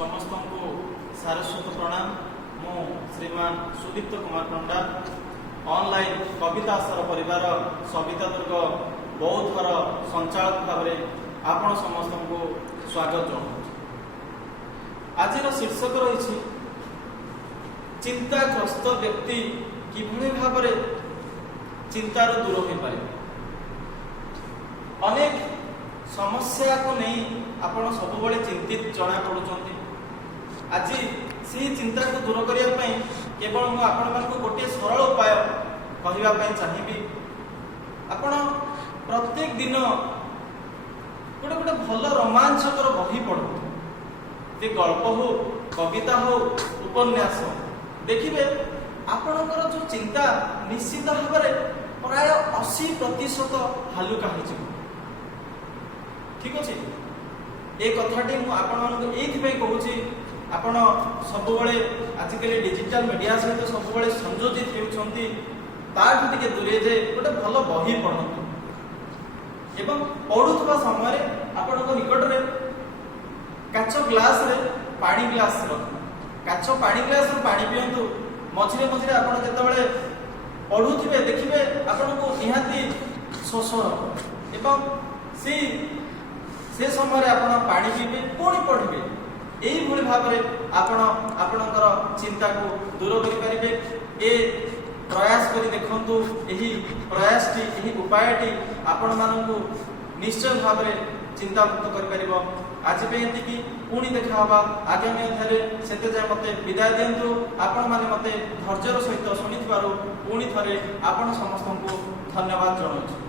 समस्त को सारस्वत प्रणाम। मु श्रीमान सुदीप्त कुमार पंडा ऑनलाइन कविता आसर परिवार सविता दुर्ग बौद्धर संचालक भाव में आपण समस्त को स्वागत जनाऊँ। आज शीर्षक रही चिंताग्रस्त व्यक्ति किभली भाव में चिंतार दूर हो पारे। अनेक समस्या को नहीं आपण सब चिंतित जना पड़ुचंती। आज से चिंता को दूर करने केवल मुझे आपण गोटे सरल उपाय कहवाई चाहिए। आपण प्रत्येक दिन गोटे गोटे भल रोमांचकर बही पढ़ु, गल्प हो कविता हो उपन्यास देखिए आपणकर जो चिंता निश्चित भाव में प्राय 80% हालुका हो। ठीक अच्छे ये कथाटी मुझे कहूँ आपण सब आजिकल डिजिटल मीडिया सहित सब संयोजित होती टे दूरे जे गोटे भल बही पढ़ु एवं पढ़ुवा समय आपण निकट में काच ग्लास रे पानी ग्लास काच पानी ग्लास पानी पिंतु मझे मझे आप जो पढ़ुवे देखिए आपन को निहाती शोष एवं से समय आप पानी पीबे पुणी पढ़े। यही भाव में आपणकर चिंता को दूर करें। ए प्रयास कर देखु यही प्रयासटी यही उपायटी आपण मानू निश्चय भाव में चिंता मुक्त कर। आज ये पुणी देखा आगामी अध्याय से मत विदाय दिंतु। आपण मैंने मत धैर्यर सहित शुणी पुणी थे आपण समस्त को धन्यवाद जनाऊँ।